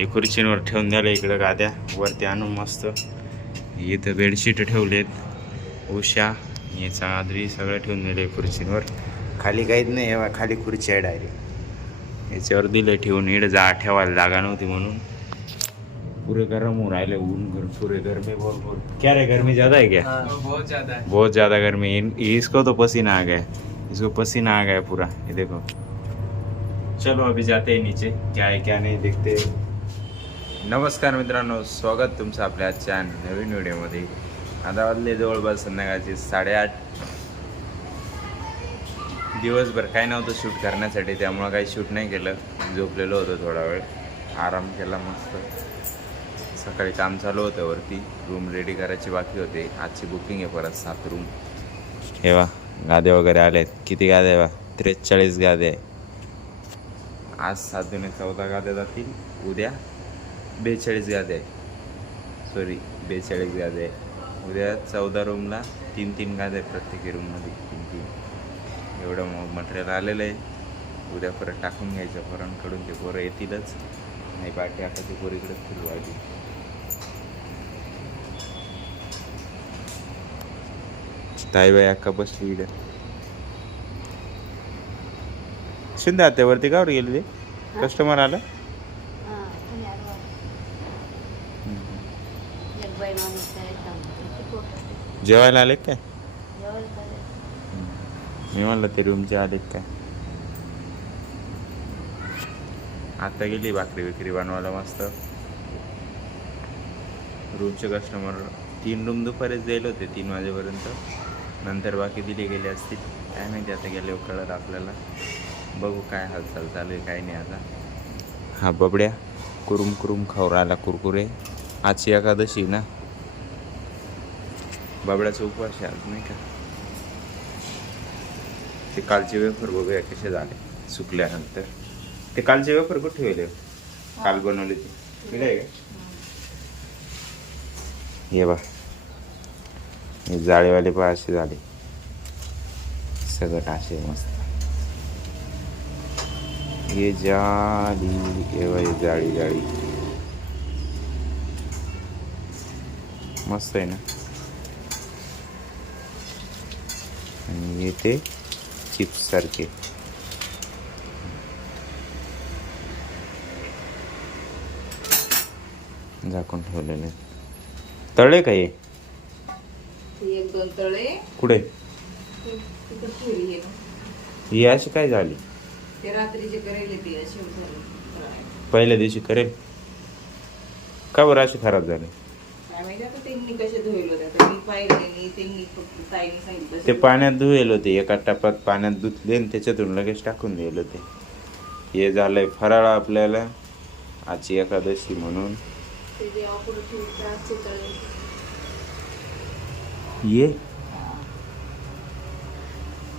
हे खुर्चींवर ठेवून द्यायला इकडं गाद्या वरती आणून मस्त. इथं बेडशीट ठेवलेत, उशा हे चादरी सगळं ठेवून दिले खुर्चींवर. खाली काहीच नाही, खाली खुर्ची आहे डायरेक्ट. याच्यावर दिलं ठेवून. इकडे ठेवायला जागा नव्हती म्हणून. पूरे गर्म हो रहा है, पूरे गर्मी बहुत. क्या रे, गर्मी ज़्यादा है क्या? बहुत ज्यादा है, बहुत ज़्यादा गर्मी. इसको तो पसीना आ गया, इसको पसीना आ गया पूरा. ये देखो. चलो अभी जाते हैं नीचे, क्या है क्या नहीं देखते. नमस्कार मित्रांनो, स्वागत तुमचं आपल्या आजच्या नवीन व्हिडिओमध्ये. आता वाजले जवळपास संध्याकाळचे 8:30. दिवसभर काय नव्हतं शूट करण्यासाठी, त्यामुळं काही शूट नाही केलं. झोपलेलो होतो, थोडा वेळ आराम केला मस्त. सकाळी काम चालू होतं वरती. रूम रेडी करायची बाकी होते. आजची बुकिंग आहे परत 7 रूम. हे वा गाद्या वगैरे आलेत. किती गाद्या आहे? 43 गाद्या आहे. आज 7 दुने 14 गाद्या जातील. उद्या 42 गाद्या आहे. सॉरी 42 गाद्या आहे. उद्या 14 रूमला 3-3 गाद्या आहे प्रत्येक रूममध्ये. 3-3 एवढं मग मटेरियल आलेलं आहे. उद्या परत टाकून घ्यायचं पोरांकडून. ते पोरं येतीलच नाही, पाठी आता ते पोरीकडे फिरवायची. ताईबाई अक्का बसली इकडे. शिंदे आत्यावरती कावर गेले ते कस्टमर आलं. जेवायला आले काय? मी म्हणलं ते रूमचे आलेत काय. आता गेली भाकरी विक्री बनवायला मस्त. रूमचे कस्टमर 3 रूम दुपारीच द्यायला होते 3 वाजेपर्यंत. नंतर बाकी दिले गेले असतील, काय माहिती. आता गेले कळत आपल्याला. बघू काय हालचाल चालू आहे काय नाही. आता हा बबड्या कुरुम कुरुम खाऊ राहिला कुरकुरे. आजची एकादशी ना, बबड्याचा उपवास आहे आज नाही का. ते कालचे वेफर बघूया कसे झाले सुकल्यानंतर. ते कालचे वेफर कुठे ठेवले? काल बनवले ते आहे का? हे बा हे जाळीवाले पण असे झाले सगळं असे मस्त. हे जाळी, हे जाळी जाळी मस्त आहे ना. आणि हे ते चिप्स सारखे झाकून ठेवलेले. तळे काय? 1-2 तळे कुठे? तिथं ठेवली आहे. ही अशी काय झाली? ते रात्रीचे करेल ते अशी झाली. पहिल्या दिवशी करेल का बरं अशी खराब झाली? काय माहिती आता त्यांनी कसे धुईल होते. आता मी पाहिले नाही, त्यांनी फक्त ताईने सांगितलं ते पाण्यात धुवेल होते. एका टपात पाण्यात धुतले आणि त्याच्यातून लगेच टाकून दिले होते. हे झालंय फराळ आपल्याला आजची एकादशी म्हणून.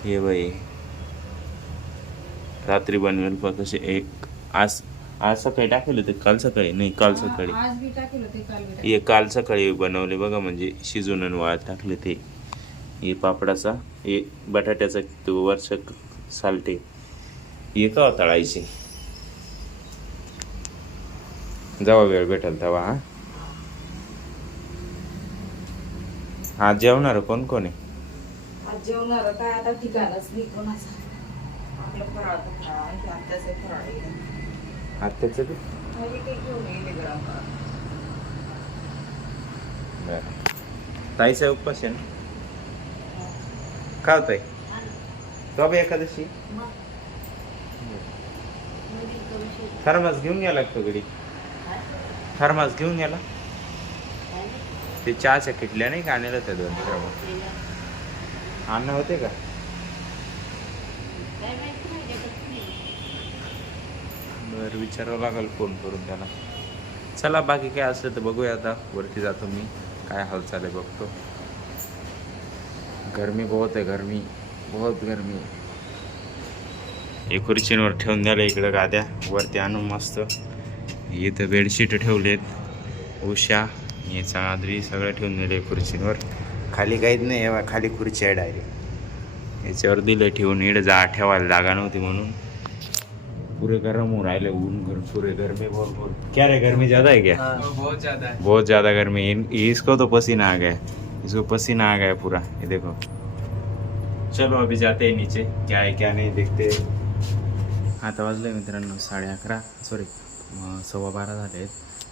ये बाई रात्री बनवेल पण कसे. एक आज सकाळी टाकेल होते, काल सकाळी नाही, काल सकाळी. आज बी टाकेल होते, काल बी हे काल सकाळी बनवले बघा, म्हणजे शिजून आणि वाळत टाकले ते. हे पापडाचा, हे बटाट्याचा तो वरचा सालटे हे का तळायचे. जेव्हा वेळ भेटेल तेव्हा. आज जेवणार कोण कोण आहे? आज जेवणार काय आता ठिकाणच नाही कोणाचं. आपलं फराळ तर फराळ, आत्याचं फराळ आहे. आत्याचं बी ते घेऊन येईल गरम फराळ. बरं. ताईचा उपवास आहे ना? का ताई तो बी एकादशी थर्मास घेऊन गेला लागतो गडी. थर्मास घेऊन गेला. ते चहाच्या किटल्या नाही का आणलं होत्या 2 थर्मास. आणणं होते का? बरं विचारावं लागेल फोन करून त्याला. चला बाकी काय असलं तर बघूया. आता वरती जातो मी, काय हालचाल आहे बघतो. गर्मी बहुत आहे, गर्मी बहुत गर्मी. हे खुर्चींवर ठेवून द्यायला इकडं गाद्या वरती आणून मस्त. इथं बेडशीट ठेवलेत, उशा हे चादरी सगळं ठेवून दिले खुर्चींवर. खाली काहीच नाही, खाली खुर्ची आहे डायरेक्ट. याच्यावर दिलं ठेवून. ठेवायला जागा नव्हती म्हणून. पूरे गर्म हो रहा है ऊन घर पूरे गर्मी बहुत क्या रे गर्मी ज़्यादा है क्या? बहुत ज्यादा है। बहुत ज़्यादा गर्मी इसको तो पसीना आ गया इसको पसीना आ गया पूरा ये देखो। चलो अभी जाते हैं नीचे क्या है क्या नाही देखते। आता वाजले मित्रांनो 11:30 सॉरी 12:15 झाले आहेत.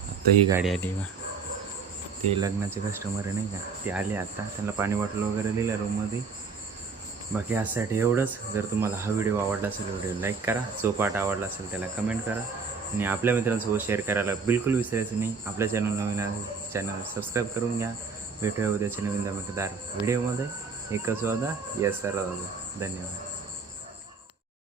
आत्ता ही गाडी आली बा ते लग्नाचे कस्टमर आहे नाही का ते आले आता त्यांना पाणी बॉटल वगैरे दिलं रूममध्ये. बाकी आजसाठी एवढंच. जर तुम्हाला हा व्हिडिओ आवडला असेल व्हिडिओ लाईक करा. जो पार्ट आवडला असेल त्याला कमेंट करा आणि आपल्या मित्रांसोबत शेअर करायला बिलकुल विसरायचं नाही. आपल्या चॅनल नवीन आहे चॅनल सबस्क्राईब करून घ्या. भेटूया उद्याच्या नवीन धमाकेदार व्हिडिओमध्ये. एकच वादा यस सर धन्यवाद.